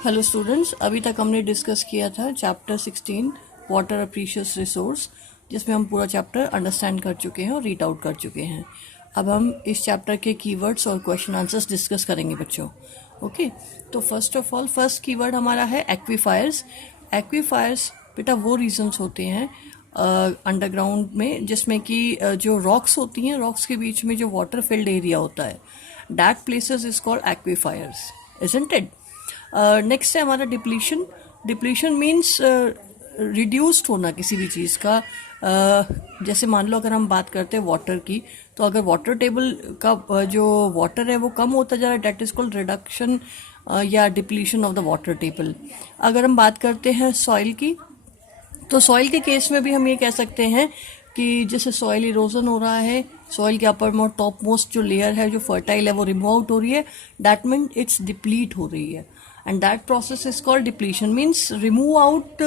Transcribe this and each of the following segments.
Hello students, अभी तक हमने डिस्कस किया था चैप्टर 16 वाटर अ प्रीशियस रिसोर्स, जिसमें हम पूरा चैप्टर अंडरस्टैंड कर चुके हैं और रीड आउट कर चुके हैं। अब हम इस चैप्टर के कीवर्ड्स और क्वेश्चन आंसर्स डिस्कस करेंगे बच्चों। ओके, तो first of all first keyword हमारा है एक्वीफायर्स। एक्वीफायर्स बेटा वो रीजन्स होते हैं अंडरग्राउंड में जिसमें कि जो रॉक्स होती हैं, रॉक्स के बीच में जो वाटर फिल्ड एरिया होता है, that places is called aquifers, isn't it. Next है हमारा डिप्लीशन। डिप्लीशन मीन्स रिड्यूस्ड होना किसी भी चीज़ का। जैसे मान लो अगर हम बात करते हैं वाटर की, तो अगर वाटर टेबल का जो वाटर है वो कम होता जा रहा है, डेट इज कॉल्ड रिडक्शन या depletion of the water table. अगर हम बात करते हैं सॉइल की, तो सॉइल के केस में भी हम ये कह सकते हैं कि जैसे सॉइल इरोजन हो रहा है, सॉइल के अपर मोस्ट टॉप मोस्ट जो लेयर है जो फर्टाइल है वो रिमूव आउट हो रही है, दैट मीन इट्स डिप्लीट हो रही है, and that process is called depletion, means remove out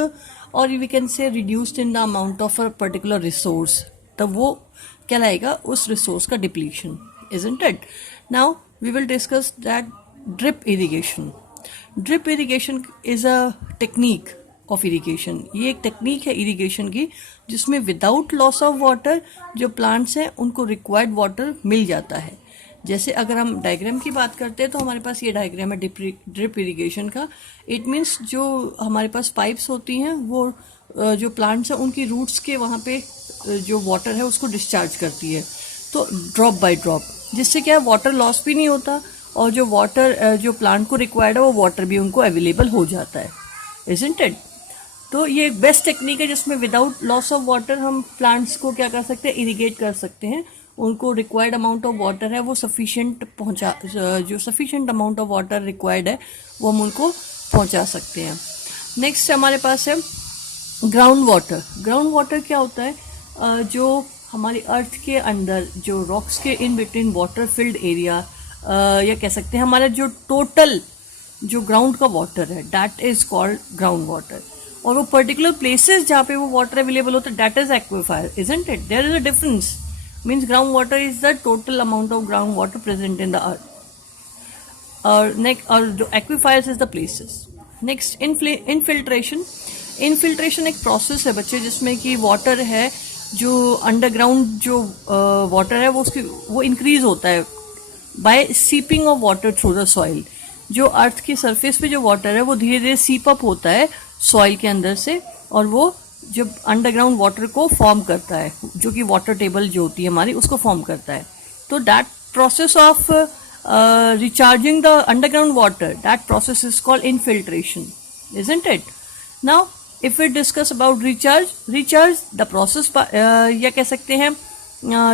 or we can say reduced in the amount of a particular resource, तब वो कहलाएगा उस रिसोर्स का depletion, isn't it? Now we will discuss that drip irrigation. Drip irrigation is a technique of irrigation. ये एक technique है irrigation की जिसमें विदाउट लॉस ऑफ वाटर जो प्लांट्स हैं उनको रिक्वायर्ड वाटर मिल जाता है। जैसे अगर हम डायग्राम की बात करते हैं तो हमारे पास ये डायग्राम है ड्रिप इरिगेशन का। इट मीन्स जो हमारे पास पाइप्स होती हैं वो जो प्लांट्स हैं उनकी रूट्स के वहाँ पे जो वाटर है उसको डिस्चार्ज करती है, तो ड्रॉप बाय ड्रॉप, जिससे क्या वाटर लॉस भी नहीं होता और जो वाटर जो प्लांट को रिक्वायर्ड है वो वाटर भी उनको अवेलेबल हो जाता है, इजंट इट। तो ये एक बेस्ट टेक्निक है जिसमें विदाउट लॉस ऑफ वाटर हम प्लांट्स को क्या कर सकते हैं, इरिगेट कर सकते हैं। उनको रिक्वायर्ड अमाउंट ऑफ वाटर है वो सफिशिएंट पहुंचा, जो sufficient amount of water required है वो हम उनको पहुंचा सकते हैं। नेक्स्ट हमारे पास है ग्राउंड वाटर। ग्राउंड वाटर क्या होता है, जो हमारी अर्थ के अंदर जो रॉक्स के in between water field area, या कह सकते हैं हमारा जो टोटल जो ग्राउंड का वाटर है that is called ground water. और वो पर्टिकुलर प्लेसेस जहाँ पे वो वाटर अवेलेबल होता है that is aquifer, isn't it. There is a difference, means groundwater is the total amount of groundwater present in the earth, or aquifers is the places. Next infiltration. Infiltration एक process है बच्चे जिसमें कि water है जो underground जो water है वो इंक्रीज होता है by seeping of water through the soil. जो अर्थ की सरफेस पे जो वाटर है वो धीरे धीरे सीप अप होता है सॉइल के अंदर से, और वो जब अंडरग्राउंड वाटर को फॉर्म करता है, जो कि वाटर टेबल जो होती है हमारी उसको फॉर्म करता है। तो that process of recharging the underground water, that process is called infiltration, isn't it. Now if we discuss about recharge the process, या कह सकते हैं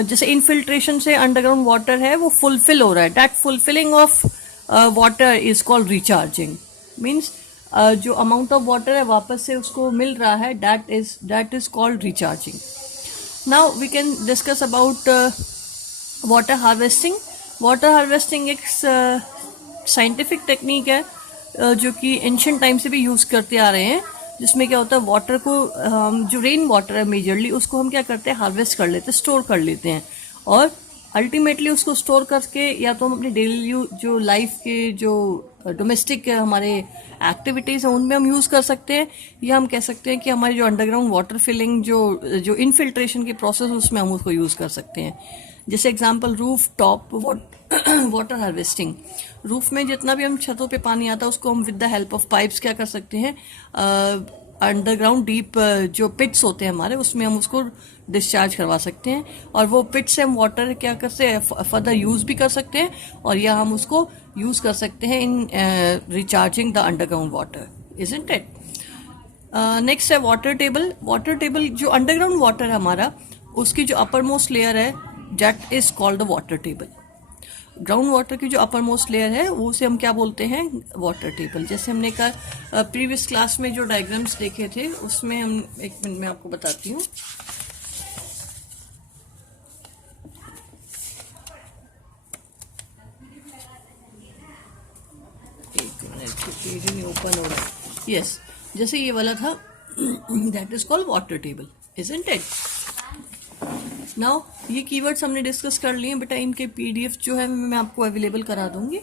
जैसे इनफिल्ट्रेशन से अंडरग्राउंड वाटर है वो फुलफिल हो रहा है, that fulfilling of water is called recharging. Means जो अमाउंट ऑफ वाटर है वापस से उसको मिल रहा है, that is called recharging. Now we can discuss about water harvesting. Water harvesting एक साइंटिफिक टेक्निक है जो कि एंशिएंट टाइम से भी यूज़ करते आ रहे हैं, जिसमें क्या होता है वाटर को जो रेन वाटर है मेजरली उसको हम क्या करते हैं, हार्वेस्ट कर लेते हैं, स्टोर कर लेते हैं, और अल्टीमेटली उसको स्टोर करके या तो हम अपनी डेली जो लाइफ के जो डोमेस्टिक हमारे एक्टिविटीज़ हैं उनमें हम यूज़ कर सकते हैं, या हम कह सकते हैं कि हमारी जो अंडरग्राउंड वाटर फिलिंग जो इनफिल्ट्रेशन की प्रोसेस उसमें हम उसको यूज़ कर सकते हैं। जैसे example roof top water harvesting. Roof में जितना भी हम छतों पे पानी आता है उसको हम with the help of pipes क्या कर सकते हैं, अंडरग्राउंड डीप जो पिट्स होते हैं हमारे उसमें हम उसको डिस्चार्ज करवा सकते हैं, और वो पिट से हम वाटर क्या कर सकते हैं फर्दर यूज़ भी कर सकते हैं, और या हम उसको यूज़ कर सकते हैं in recharging the underground water, isn't it. Next है वाटर टेबल। वाटर टेबल जो अंडरग्राउंड वाटर है हमारा उसकी जो अपर मोस्ट लेयर है that is called the water table. Groundwater की जो अपर मोस्ट लेयर है वो से हम क्या बोलते हैं, वाटर टेबल। जैसे हमने कहा प्रीवियस क्लास में जो डायग्राम्स देखे थे उसमें हम, एक मिनट में आपको बताती हूँ। एक मिनट, पेज नहीं ओपन हो रहा है। यस, जैसे ये वाला था that is called water table, isn't it. Now ये कीवर्ड्स हमने डिस्कस कर लिए बेटा, इनके पीडीएफ जो है मैं आपको अवेलेबल करा दूंगी।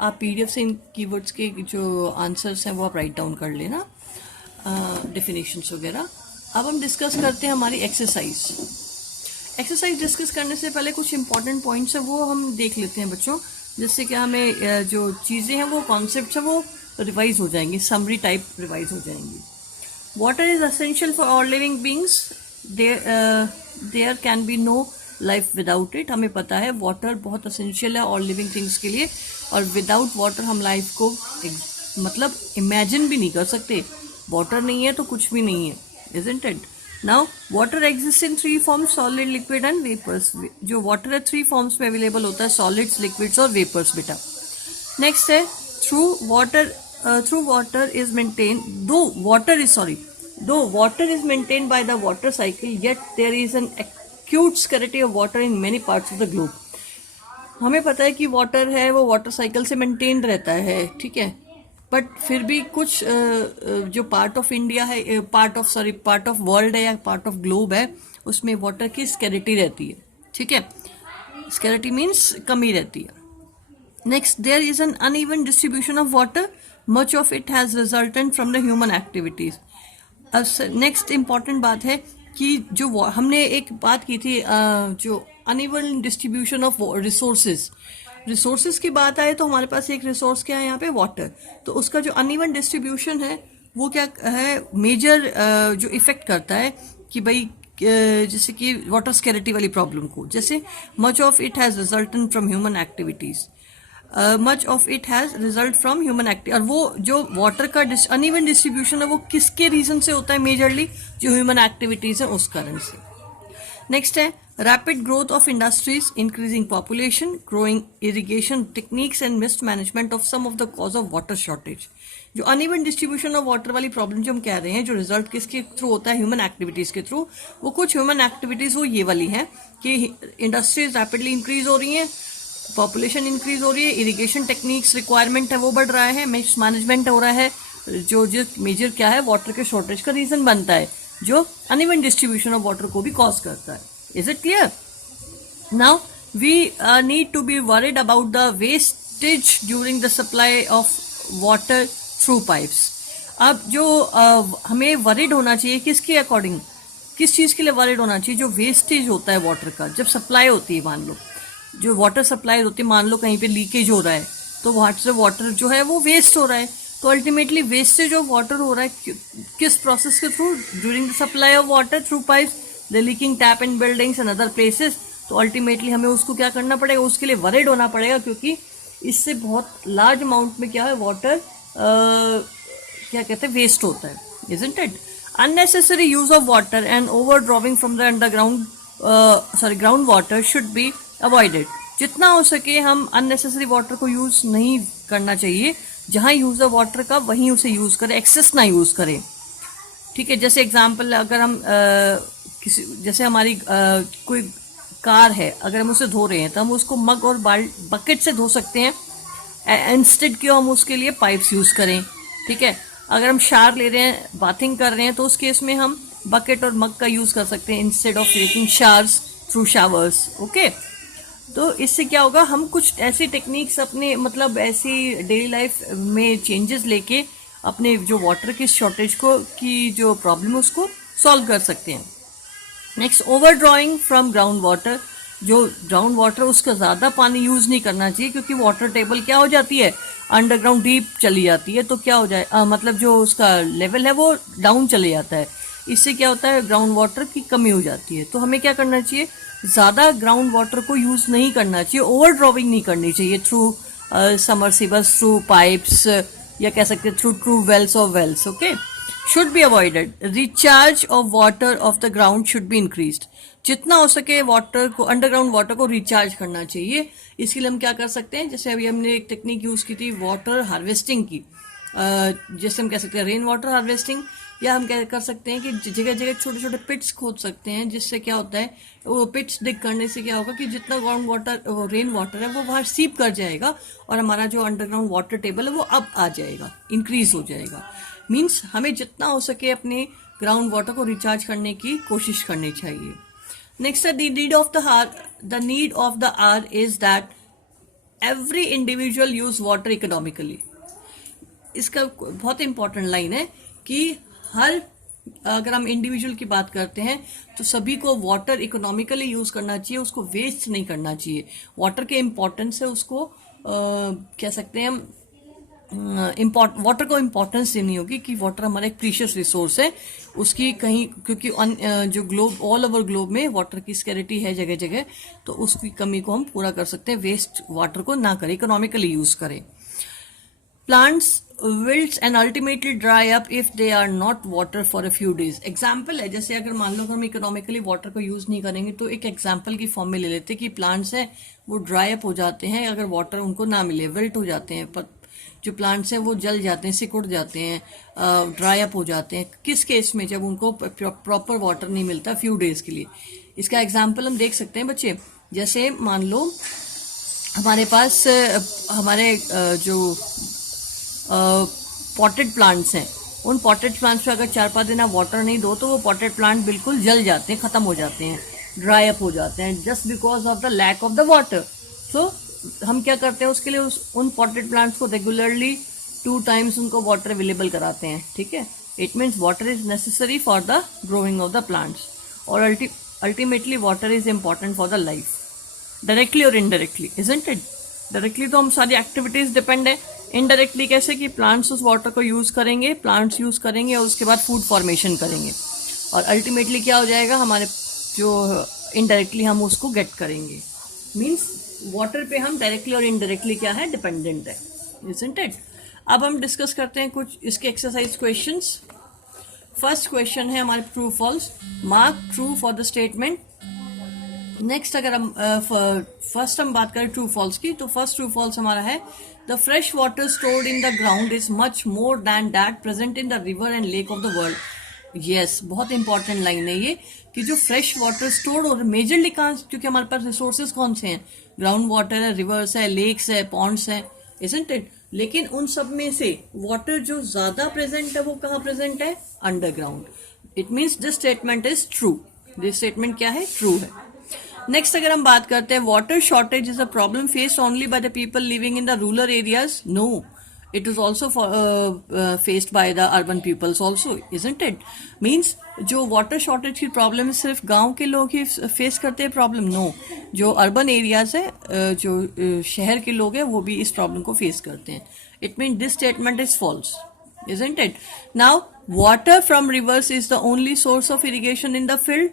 आप PDF से इन कीवर्ड्स के जो आंसर्स हैं वो आप राइट डाउन कर लेना, डेफिनेशंस वगैरह। अब हम डिस्कस करते हैं हमारी एक्सरसाइज। एक्सरसाइज डिस्कस करने से पहले कुछ इंपॉर्टेंट पॉइंट्स हैं वो हम देख लेते हैं बच्चों, जिससे कि हमें जो चीज़ें हैं वो कॉन्सेप्ट्स हैं वो रिवाइज हो जाएंगी, समरी टाइप रिवाइज हो जाएंगी। Water is essential for all living beings, there can be no life without it. हमें पता है वाटर बहुत असेंशियल है ऑल लिविंग थिंग्स के लिए, और विदाउट वाटर हम लाइफ को मतलब इमेजिन भी नहीं कर सकते। वाटर नहीं है तो कुछ भी नहीं है, isn't it? Now water exists in 3 forms: solid, liquid and vapors। जो वाटर है 3 फॉर्म्स में अवेलेबल होता है, सॉलिड्स, लिक्विड्स और वेपर्स बेटा। नेक्स्ट है through water is maintained, though water is maintained by the water cycle, yet there is an acute scarcity of water in many parts of the globe। हमें पता है कि water है वो water cycle से maintain रहता है, ठीक है, बट फिर भी कुछ जो पार्ट ऑफ इंडिया है, पार्ट ऑफ वर्ल्ड है या पार्ट ऑफ ग्लोब है, उसमें वाटर की स्कैरिटी रहती है, ठीक है। स्कैरिटी मीन्स कमी रहती है। Next, there is an uneven distribution of water, much of it has resultant from the human activities. Next important बात है कि जो हमने एक बात की थी, जो अनइवन डिस्ट्रीब्यूशन ऑफ रिसोर्सेज की बात आए तो हमारे पास एक रिसोर्स क्या है यहाँ पे, वाटर। तो उसका जो अनइवन डिस्ट्रीब्यूशन है वो क्या है, मेजर जो इफेक्ट करता है कि भाई जैसे कि वाटर स्कैरिटी वाली प्रॉब्लम को, जैसे much of it has resultant from human activities, much of it has result from human activity. और वो जो वाटर का अनइवन डिस्ट्रीब्यूशन है वो किसके रीजन से होता है, मेजरली जो ह्यूमन एक्टिविटीज है उस कारण से। नेक्स्ट है rapid growth of industries, increasing population, growing irrigation techniques and mismanagement of some of the cause of water shortage। जो uneven distribution of water वाली प्रॉब्लम जो हम कह रहे हैं, जो रिजल्ट किसके थ्रू होता है, ह्यूमन एक्टिविटीज के थ्रू। वो कुछ ह्यूमन एक्टिविटीज वो ये वाली हैं कि इंडस्ट्रीज रैपिडली इंक्रीज हो रही हैं, पॉपुलेशन इंक्रीज हो रही है, इरिगेशन टेक्निक्स रिक्वायरमेंट है वो बढ़ रहा है, मिसमैनेजमेंट हो रहा है, जो मेजर क्या है वाटर के शॉर्टेज का रीजन बनता है, जो अनइवन डिस्ट्रीब्यूशन ऑफ वाटर को भी कॉज करता है। Is it clear? Now we need to be worried about the wastage during the supply of water through pipes। अब जो हमें वरिड होना चाहिए किसके अकॉर्डिंग, किस चीज़ के लिए वरिड होना चाहिए, जो वेस्टेज होता है वाटर का जब सप्लाई होती है। मान लो जो वाटर सप्लाई होती है, मान लो कहीं पे लीकेज हो रहा है तो वहाँ से वाटर जो है वो वेस्ट हो रहा है। तो अल्टीमेटली वेस्टेज ऑफ वाटर हो रहा है किस प्रोसेस के through, during the supply of water through pipes, the leaking tap in buildings and other places. तो अल्टीमेटली हमें उसको क्या करना पड़ेगा, उसके लिए वरिड होना पड़ेगा, क्योंकि इससे बहुत लार्ज अमाउंट में क्या है वाटर क्या कहते हैं वेस्ट होता है, isn't it? Unnecessary use of water and overdrawing from the ground water should be avoided। जितना हो सके हम अननेसेसरी वाटर को यूज नहीं करना चाहिए, जहां यूज ऑफ वाटर का वहीं उसे यूज करें, एक्सेस ना यूज करें, ठीक है। जैसे एग्जांपल अगर हम जैसे हमारी कोई कार है, अगर हम उसे धो रहे हैं तो हम उसको मग और बकेट से धो सकते हैं, इंस्टेड क्यों हम उसके लिए पाइप्स यूज करें, ठीक है। अगर हम शावर ले रहे हैं, बाथिंग कर रहे हैं, तो उस केस में हम बकेट और मग का यूज कर सकते हैं instead of taking showers through showers, okay. तो इससे क्या होगा, हम कुछ ऐसी टेक्निक्स अपने मतलब ऐसी डेली लाइफ में चेंजेस लेके अपने जो वाटर की शॉर्टेज को की जो प्रॉब्लम है उसको सॉल्व कर सकते हैं। Next, over drawing from ground water. जो ग्राउंड वाटर उसका ज़्यादा पानी यूज़ नहीं करना चाहिए, क्योंकि वाटर टेबल क्या हो जाती है, अंडरग्राउंड डीप चली जाती है, तो क्या हो जाए मतलब जो उसका लेवल है वो डाउन चले जाता है। इससे क्या होता है, ग्राउंड वाटर की कमी हो जाती है। तो हमें क्या करना चाहिए, ज़्यादा ग्राउंड वाटर को यूज़ नहीं करना चाहिए, ओवर ड्रॉइंग नहीं करनी चाहिए थ्रू समरसिबल्स, थ्रू पाइप्स, या कह सकते हैं थ्रू ट्रू वेल्स और wells, okay. Should be avoided. Recharge of water of the ground should be increased. जितना हो सके वाटर को, अंडरग्राउंड वाटर को रिचार्ज करना चाहिए। इसके लिए हम क्या कर सकते हैं, जैसे अभी हमने एक टेक्निक यूज की थी वाटर हार्वेस्टिंग की, जैसे हम कह सकते हैं रेन वाटर हार्वेस्टिंग, या हम क्या कर सकते हैं कि जगह जगह छोटे छोटे पिट्स खोद सकते हैं, जिससे क्या होता है वो पिट्स डिग करने से क्या होगा कि जितना ग्राउंड वाटर रेन वाटर है वो वहाँ सीप कर जाएगा, और हमारा जो अंडरग्राउंड वाटर टेबल है वो अब आ जाएगा, इंक्रीज हो जाएगा। मीन्स हमें जितना हो सके अपने ग्राउंड वाटर को रिचार्ज करने की कोशिश करनी चाहिए। Next, the need of the our is that every individual use water economically. इसका बहुत इंपॉर्टेंट लाइन है कि हर, अगर हम इंडिविजुअल की बात करते हैं तो सभी को वाटर इकोनॉमिकली यूज करना चाहिए, उसको वेस्ट नहीं करना चाहिए। वाटर के इम्पोर्टेंस है उसको कह सकते हैं हम वाटर को इम्पोर्टेंस देनी होगी कि वाटर हमारा एक प्रीशियस रिसोर्स है, उसकी कहीं, क्योंकि जो ग्लोब, ऑल ओवर ग्लोब में वाटर की स्कैरिटी है जगह जगह, तो उसकी कमी को हम पूरा कर सकते हैं। वेस्ट वाटर को ना करें, इकोनॉमिकली यूज करें। Plants wilts and ultimately dry up if they are not water for a few days। Example है, जैसे अगर मान लो हम इकोनॉमिकली वाटर को यूज नहीं करेंगे तो एक एग्जाम्पल की फॉर्म में ले लेते कि प्लांट्स हैं वो ड्राई अप हो जाते हैं अगर वाटर उनको ना मिले, विल्ट हो जाते हैं, पर जो प्लांट्स हैं वो जल जाते हैं, सिकुड़ जाते हैं, ड्राई अप हो जाते हैं। किस केस में? जब उनको प्रॉपर वाटर नहीं मिलता फ्यू डेज के लिए। इसका एग्जाम्पल हम देख सकते हैं बच्चे, जैसे मान लो हमारे पास हमारे जो पॉटेड प्लांट्स हैं, उन पॉटेड प्लांट्स पे अगर 4-5 दिन आप वाटर नहीं दो तो वो पॉटेड प्लांट बिल्कुल जल जाते हैं, खत्म हो जाते हैं, ड्राई अप हो जाते हैं, just because of the lack of the water. So हम क्या करते हैं उसके लिए, उन पॉटेड प्लांट्स को रेगुलरली 2 टाइम्स उनको वाटर अवेलेबल कराते हैं। ठीक है, it means water is necessary for the growing of the plants, और ultimately water is important for the life, directly और इनडायरेक्टली, इजंट इट? डायरेक्टली तो हम सारी एक्टिविटीज डिपेंड है, इनडायरेक्टली कैसे कि प्लांट्स उस वाटर को यूज करेंगे, प्लांट्स यूज करेंगे और उसके बाद फूड फॉर्मेशन करेंगे, और अल्टीमेटली क्या हो जाएगा हमारे जो इनडायरेक्टली हम उसको गेट करेंगे। मीन्स वाटर पे हम डायरेक्टली और इनडायरेक्टली क्या है, डिपेंडेंट है, इजंट इट? अब हम डिस्कस करते हैं कुछ इसके एक्सरसाइज क्वेश्चंस। फर्स्ट क्वेश्चन है हमारे true false. Mark true for the statement. Next अगर हम फर्स्ट हम बात करें ट्रू फॉल्स की, तो फर्स्ट ट्रू फॉल्स हमारा है the fresh water stored in the ground is much more than that present in the river and lake of the world. Yes, बहुत इंपॉर्टेंट लाइन है ये कि जो फ्रेश वाटर स्टोर्ड, और मेजरली कहाँ, क्योंकि हमारे पास रिसोर्सेज कौन से हैं, ग्राउंड वाटर है, रिवर्स है, लेक्स है, पॉन्ड्स है, इजंट इट? लेकिन उन सब में से वाटर जो ज्यादा प्रेजेंट है वो कहाँ प्रेजेंट है, underground. It means this statement is true. This statement क्या है, ट्रू है। नेक्स्ट अगर हम बात करते हैं, water shortage is a problem faced only by the people living in the rural areas. No, it is also faced by the urban peoples also, isn't it? Means जो water shortage की problem सिर्फ गांव के लोग ही face करते हैं problem? No, जो अर्बन एरियाज है, जो शहर के लोग हैं वो भी इस प्रॉब्लम को फेस करते हैं। It mean this statement is false, isn't it? Now, water from rivers is the only source of irrigation in the field.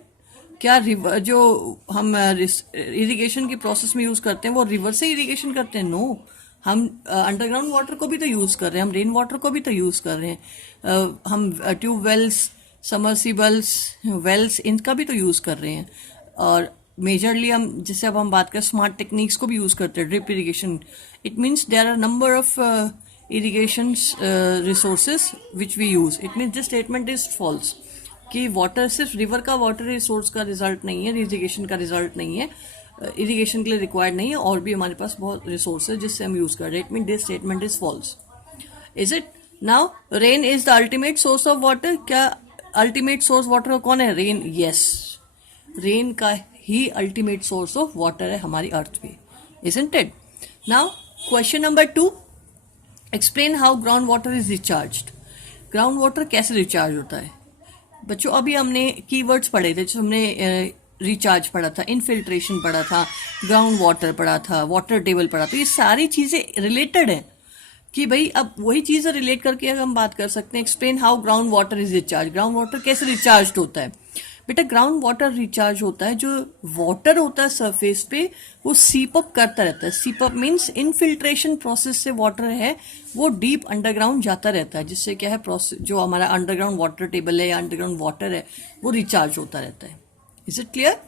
क्या रिवर जो हम इरिगेशन की प्रोसेस में यूज करते हैं वो रिवर से इरिगेशन करते हैं? नो, हम अंडरग्राउंड वाटर को भी तो यूज कर रहे हैं, हम रेन वाटर को भी तो यूज कर रहे हैं, हम ट्यूबवेल्स, समरसिबल्स, वेल्स, इनका भी तो यूज कर रहे हैं। और मेजरली हम जैसे अब हम बात करें स्मार्ट टेक्निक्स को भी यूज करते हैं, drip irrigation. It means there are number of irrigation resources which we use. It means this statement is false कि वाटर सिर्फ रिवर का वाटर रिसोर्स का रिजल्ट नहीं है, इरिगेशन का रिजल्ट नहीं है, इरिगेशन के लिए रिक्वायर्ड नहीं है, और भी हमारे पास बहुत रिसोर्स है जिससे हम यूज कर रहे हैं। It mean this statement is false, is it? Now, rain is the ultimate source of water. क्या अल्टीमेट सोर्स वाटर का कौन है? रेन। यस, रेन का ही अल्टीमेट सोर्स ऑफ वाटर है हमारी अर्थ पे, isn't it? Now question number 2, explain how ground water is recharged. Ground water कैसे रिचार्ज होता है? बच्चों अभी हमने कीवर्ड्स पढ़े थे, जो हमने रिचार्ज पढ़ा था, इनफिल्ट्रेशन पढ़ा था, ग्राउंड वाटर पढ़ा था, वाटर टेबल पढ़ा था। ये सारी चीजें रिलेटेड है कि भाई अब वही चीजें रिलेट करके अगर हम बात कर सकते हैं, explain how ground water is recharge. Ground water कैसे रिचार्ज होता है? बेटा ग्राउंड वाटर रिचार्ज होता है, जो वाटर होता है सरफेस पे वो सीप अप करता रहता है। सीप अप मीन्स इनफिल्ट्रेशन प्रोसेस से वाटर है वो डीप अंडरग्राउंड जाता रहता है, जिससे क्या है प्रोसेस, जो हमारा अंडरग्राउंड वाटर टेबल है या अंडरग्राउंड वाटर है वो रिचार्ज होता रहता है। Is it clear?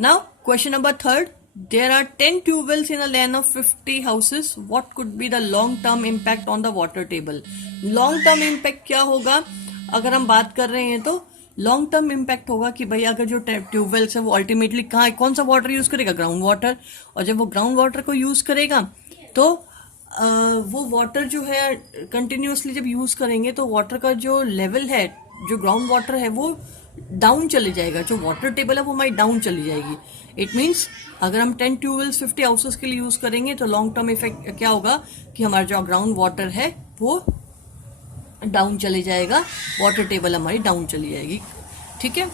Now question number 3, there are 10 tubewells in a lane of 50 houses. What could be the long term impact on the water table? Long term impact क्या होगा अगर हम बात कर रहे हैं? तो लॉन्ग टर्म इम्पैक्ट होगा कि भाई अगर जो ट्यूबवेल्स है वो अल्टीमेटली कौन सा वाटर यूज करेगा? Ground water. और जब वो ग्राउंड वाटर को यूज करेगा तो वो वाटर जो है कंटिन्यूसली जब यूज करेंगे तो वाटर का जो लेवल है, जो ग्राउंड वाटर है वो डाउन चले जाएगा, जो वाटर टेबल है वो हमारी डाउन चली जाएगी। इट मीन्स अगर हम 10 ट्यूबवेल्स 50 हाउसेस के लिए यूज करेंगे तो लॉन्ग टर्म इफेक्ट क्या होगा कि हमारा जो ग्राउंड वाटर है वो डाउन चले जाएगा, वाटर टेबल हमारी डाउन चली जाएगी। ठीक है,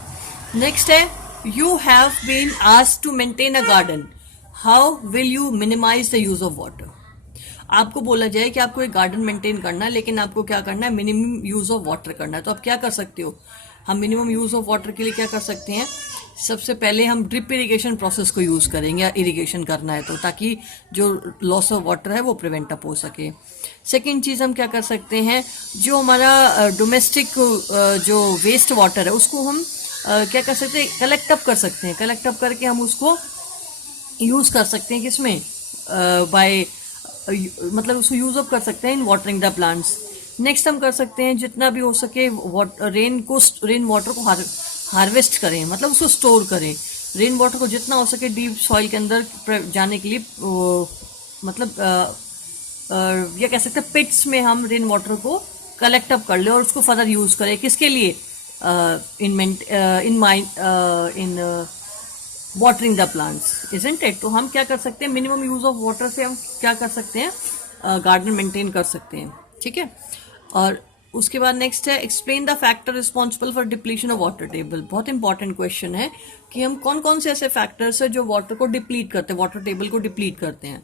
नेक्स्ट है you have been asked to maintain a garden, how will you minimise the use of water. आपको बोला जाए कि आपको एक गार्डन मेंटेन करना है, लेकिन आपको क्या करना है, मिनिमम यूज ऑफ वाटर करना है। तो आप क्या कर सकते हो, हम मिनिमम यूज ऑफ वाटर के लिए क्या कर सकते हैं, सबसे पहले हम ड्रिप इरिगेशन प्रोसेस को यूज करेंगे, इरिगेशन करना है तो, ताकि जो लॉस ऑफ वाटर है वो प्रिवेंट अप हो सके। सेकेंड चीज हम क्या कर सकते हैं, जो हमारा डोमेस्टिक जो वेस्ट वाटर है उसको हम क्या कर सकते हैं, कलेक्ट अप कर सकते हैं। कलेक्ट अप करके हम उसको यूज कर सकते हैं किसमें, बाय मतलब उसको यूज अप कर सकते हैं इन वाटरिंग द प्लांट्स। नेक्स्ट हम कर सकते हैं जितना भी हो सके रेन वाटर को हार्वेस्ट करें, मतलब उसको स्टोर करें। रेन वाटर को जितना हो सके डीप सॉइल के अंदर जाने के लिए मतलब ये कह सकते हैं पिट्स में हम रेन वाटर को कलेक्ट अप कर ले और उसको फर्दर यूज करें। किसके लिए, in watering the plants, isn't it. तो हम क्या कर सकते हैं, मिनिमम यूज ऑफ वाटर से हम क्या कर सकते हैं, गार्डन मेंटेन कर सकते हैं। ठीक है, और उसके बाद नेक्स्ट है explain the factor responsible for depletion of water table. बहुत इंपॉर्टेंट क्वेश्चन है कि हम कौन कौन से ऐसे फैक्टर्स है जो वाटर को डिप्लीट करते हैं, वाटर टेबल को डिप्लीट करते हैं।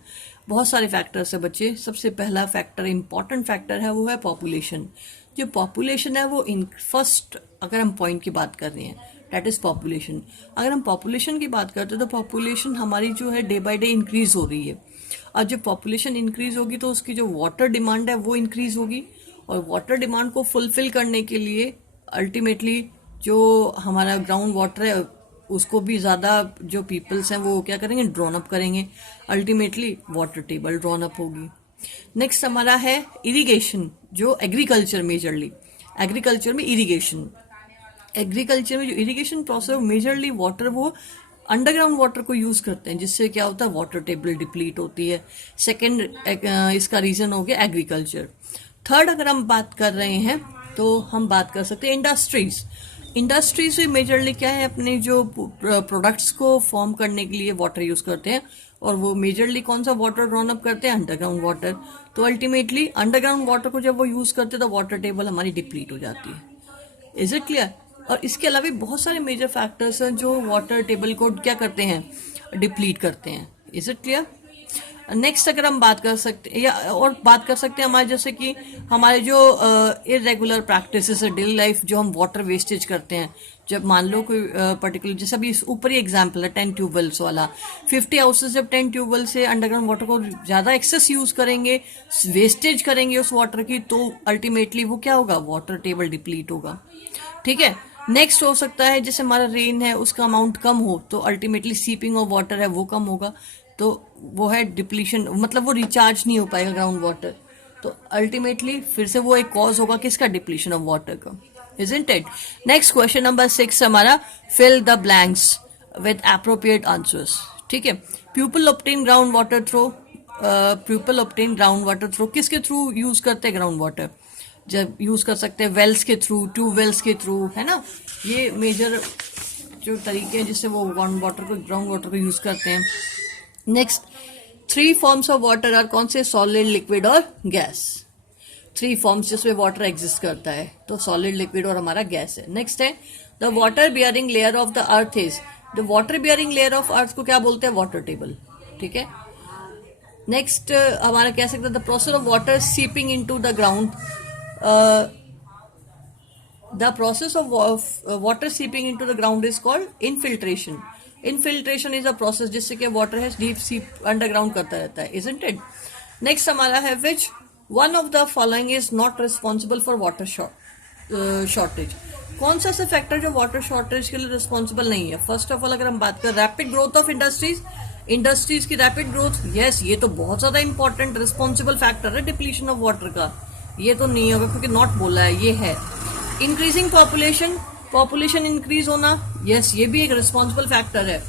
बहुत सारे फैक्टर्स है बच्चे। सबसे पहला फैक्टर, इंपॉर्टेंट फैक्टर है, वो है पॉपुलेशन। जो पॉपुलेशन है वो फर्स्ट अगर हम पॉइंट की बात कर रहे हैं, दैट इज पॉपुलेशन। अगर हम पॉपुलेशन की बात करते हैं तो पॉपुलेशन हमारी जो है डे बाय डे इंक्रीज हो रही है, और जब पॉपुलेशन इंक्रीज होगी तो उसकी जो वाटर डिमांड है वो इंक्रीज होगी, और वाटर डिमांड को फुलफिल करने के लिए अल्टीमेटली जो हमारा ग्राउंड वाटर है उसको भी ज़्यादा जो पीपल्स हैं वो क्या करेंगे, ड्रॉन अप करेंगे, ultimately water table drawn up होगी। नेक्स्ट हमारा है इरिगेशन, जो एग्रीकल्चर, मेजरली एग्रीकल्चर में इरिगेशन, एग्रीकल्चर में जो इरिगेशन प्रोसेस मेजरली वाटर वो अंडरग्राउंड वाटर को यूज करते हैं, जिससे क्या होता है, वाटर टेबल डिप्लीट होती है। सेकेंड इसका रीजन हो गया एग्रीकल्चर। थर्ड अगर हम बात कर रहे हैं तो हम बात कर सकते हैं इंडस्ट्रीज। इंडस्ट्रीज में मेजरली क्या है, अपने जो प्रोडक्ट्स को फॉर्म करने के लिए वाटर यूज करते हैं, और वो मेजरली कौन सा वाटर ड्रॉन अप करते हैं, अंडरग्राउंड वाटर। तो अल्टीमेटली अंडरग्राउंड वाटर को जब वो यूज करते हैं तो वाटर टेबल हमारी डिप्लीट हो जाती है। Is it clear. और इसके अलावा भी बहुत सारे मेजर फैक्टर्स हैं जो वाटर टेबल को क्या करते हैं, डिप्लीट करते हैं। Is it clear. नेक्स्ट अगर हम बात कर सकते हैं, या और बात कर सकते हैं हमारे जैसे कि हमारे जो इरेगुलर प्रैक्टिसेस है डेली लाइफ, जो हम वाटर वेस्टेज करते हैं। जब मान लो कोई पर्टिकुलर, जैसे अभी ऊपर ही एग्जांपल है 10 ट्यूबवेल्स वाला, 50 हाउसेस जब 10 ट्यूबवेल से अंडरग्राउंड वाटर को ज्यादा एक्सेस यूज करेंगे, वेस्टेज करेंगे उस वाटर की, तो अल्टीमेटली वो क्या होगा, वाटर टेबल डिप्लीट होगा। ठीक है। नेक्स्ट हो सकता है जैसे हमारा रेन है उसका अमाउंट कम हो तो अल्टीमेटली सीपिंग ऑफ वाटर है वो कम होगा, तो वो है डिप्लीशन, मतलब वो रिचार्ज नहीं हो पाएगा ग्राउंड वाटर, तो अल्टीमेटली फिर से वो एक कॉज होगा किसका, डिप्लीशन ऑफ वाटर का। Isn't it? Next question number 6 हमारा, fill the blanks with appropriate answers. ठीक है। People obtain ground water through, people obtain ground water through, किसके थ्रू यूज करते हैं ग्राउंड वाटर, जब यूज कर सकते हैं वेल्स के थ्रू, ट्यूबवेल्स के थ्रू, है ना। ये मेजर जो तरीके हैं जिससे वो ग्राउंड वाटर को यूज करते हैं। Next, 3 forms of water are कौन से, सॉलिड, लिक्विड और गैस। 3 फॉर्म्स जिसमें वाटर एग्जिस्ट करता है, तो सॉलिड, लिक्विड और हमारा गैस है। नेक्स्ट है the water bearing layer of the earth is, the water bearing layer of earth को क्या बोलते हैं, वाटर टेबल। ठीक है। नेक्स्ट हमारा कह सकते हैं the process of water seeping into the ground, the process of water seeping into the ground is called infiltration. Infiltration is a process जिससे कि वाटर है डीप सीप अंडरग्राउंड करता रहता है। Isn't it. नेक्स्ट हमारा है which one of the following is not responsible for water shortage. कौन सा फैक्टर जो वाटर शॉर्टेज के लिए रिस्पॉन्सिबल नहीं है। फर्स्ट ऑफ ऑल अगर हम बात करें rapid growth of industries, industries की रैपिड ग्रोथ, यस ये तो बहुत ज्यादा इंपॉर्टेंट रिस्पॉन्सिबल फैक्टर है डिप्लीशन ऑफ वाटर का, ये तो नहीं होगा क्योंकि नॉट बोला है, ये है। इंक्रीजिंग पॉपुलेशन, पॉपुलेशन इंक्रीज होना, यस ये भी एक रिस्पॉन्सिबल फैक्टर है,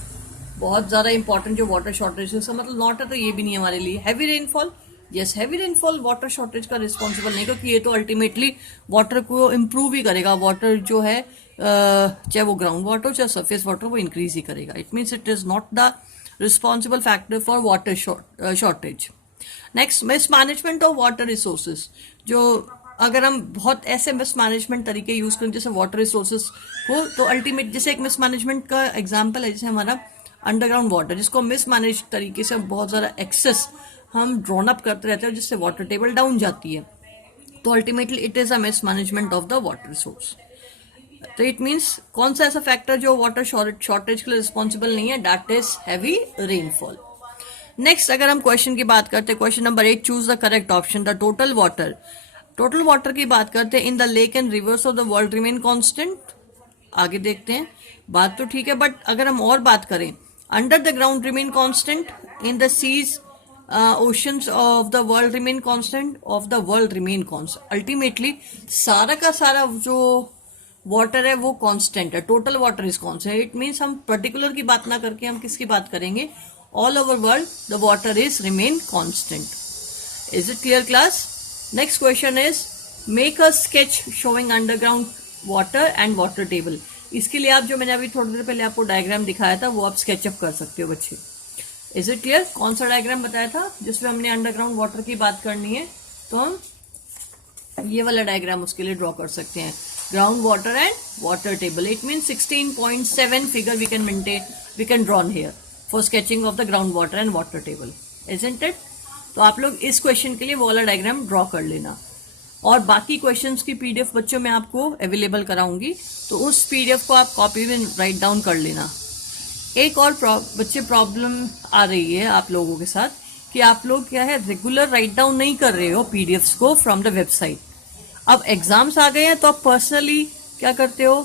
बहुत ज्यादा इंपॉर्टेंट जो वाटर शॉर्टेज है, मतलब नॉट है तो ये भी नहीं हमारे लिए। Heavy rainfall, yes heavy rainfall water shortage का रिस्पॉन्सिबल नहीं, क्योंकि ये तो अल्टीमेटली वाटर को इम्प्रूव ही करेगा, वाटर जो है चाहे वो ग्राउंड वाटर हो चाहे सरफेस वाटर, वो इंक्रीज ही करेगा. It means it is not the responsible factor for water shortage. Next, mismanagement of water resources. जो अगर हम बहुत ऐसे मिसमैनेजमेंट तरीके यूज करें जैसे वाटर रिसोर्सेज को, तो अल्टीमेट, जैसे एक मिसमैनेजमेंट का एग्जांपल है जैसे हमारा अंडरग्राउंड वाटर, जिसको मिसमैनेज तरीके से बहुत ज़्यादा एक्सेस हम ड्रॉन अप करते रहते हैं जिससे वाटर टेबल डाउन जाती है. तो ultimately it is a mismanagement of the water resource. तो इट मीन्स कौन सा ऐसा फैक्टर जो वाटर शॉर्टेज के लिए रिस्पॉन्सिबल नहीं है, that is heavy rainfall. Next, अगर हम क्वेश्चन की बात करते हैं, question number 8, choose the correct option. The total water की बात करते हैं in the lake and reverse of the world remain constant. आगे देखते हैं, बात तो ठीक है, बट अगर हम और बात करें, under the ground remain constant, in the seas oceans of the world remain constant, of the world remain constant. Ultimately सारा का सारा जो वाटर है वो कांस्टेंट है, total water is constant. It means हम पर्टिकुलर की बात ना करके हम किसकी बात करेंगे, all over world the water is remain constant. Is it clear class? Next question is make a sketch showing underground water and water table. इसके लिए आप जो मैंने अभी थोड़ी देर पहले आपको डायग्राम दिखाया था वो आप स्केचअप कर सकते हो बच्चे. Is it clear? कौन सा डायग्राम बताया था जिसमें हमने अंडरग्राउंड वाटर की बात करनी है, तो हम ये वाला डायग्राम उसके लिए ड्रॉ कर सकते हैं, ground water and water table. It mean 16.7 figure we can drawn here for sketching of the ground water and water table. Isn't it? तो आप लोग इस क्वेश्चन के लिए वो वाला डायग्राम ड्रॉ कर लेना. और बाकी क्वेश्चंस की पीडीएफ बच्चों मैं आपको अवेलेबल कराऊंगी, तो उस पीडीएफ को आप कॉपी में राइट डाउन कर लेना. एक और बच्चे प्रॉब्लम आ रही है आप लोगों के साथ कि आप लोग क्या है, रेगुलर राइट डाउन नहीं कर रहे हो पीडीएफ्स को फ्रॉम द वेबसाइट. अब एग्जाम्स आ गए हैं तो आप पर्सनली क्या करते हो,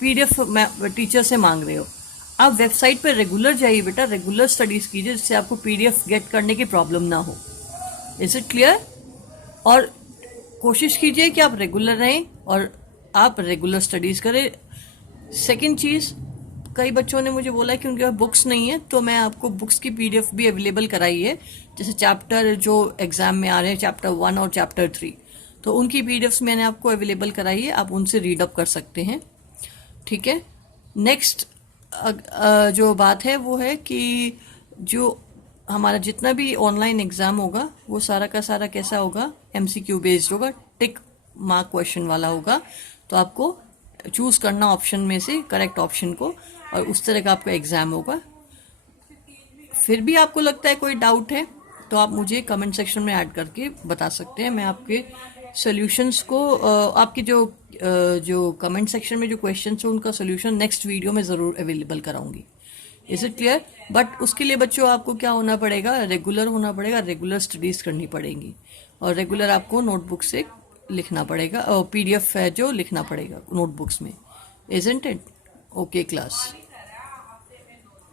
पीडीएफ टीचर से मांग रहे हो. आप वेबसाइट पे रेगुलर जाइए बेटा, रेगुलर स्टडीज कीजिए जिससे आपको पीडीएफ गेट करने की प्रॉब्लम ना हो. Is it clear? और कोशिश कीजिए कि आप रेगुलर रहें और आप रेगुलर स्टडीज करें. सेकेंड चीज, कई बच्चों ने मुझे बोला कि उनके पास बुक्स नहीं है, तो मैं आपको बुक्स की पीडीएफ भी अवेलेबल कराई है. जैसे चैप्टर जो एग्जाम में आ रहे हैं, चैप्टर 1 और चैप्टर 3, तो उनकी पीडीएफ्स मैंने आपको अवेलेबल कराई है, आप उनसे रीड अप कर सकते हैं. ठीक है. नेक्स्ट जो बात है वो है कि जो हमारा जितना भी ऑनलाइन एग्जाम होगा वो सारा का सारा कैसा होगा, एमसीक्यू बेस्ड होगा, टिक मार्क क्वेश्चन वाला होगा. तो आपको चूज करना ऑप्शन में से करेक्ट ऑप्शन को, और उस तरह का आपका एग्जाम होगा. फिर भी आपको लगता है कोई डाउट है तो आप मुझे कमेंट सेक्शन में ऐड करके बता सकते हैं. मैं आपके सॉल्यूशंस को आपके जो कमेंट सेक्शन में जो क्वेश्चंस हैं उनका सॉल्यूशन नेक्स्ट वीडियो में ज़रूर अवेलेबल कराऊंगी. Is it clear? बट उसके लिए बच्चों आपको क्या होना पड़ेगा, रेगुलर होना पड़ेगा, रेगुलर स्टडीज करनी पड़ेंगी, और रेगुलर आपको नोटबुक से लिखना पड़ेगा, और पीडीएफ है जो लिखना पड़ेगा नोटबुक्स में. Isn't it? Okay class.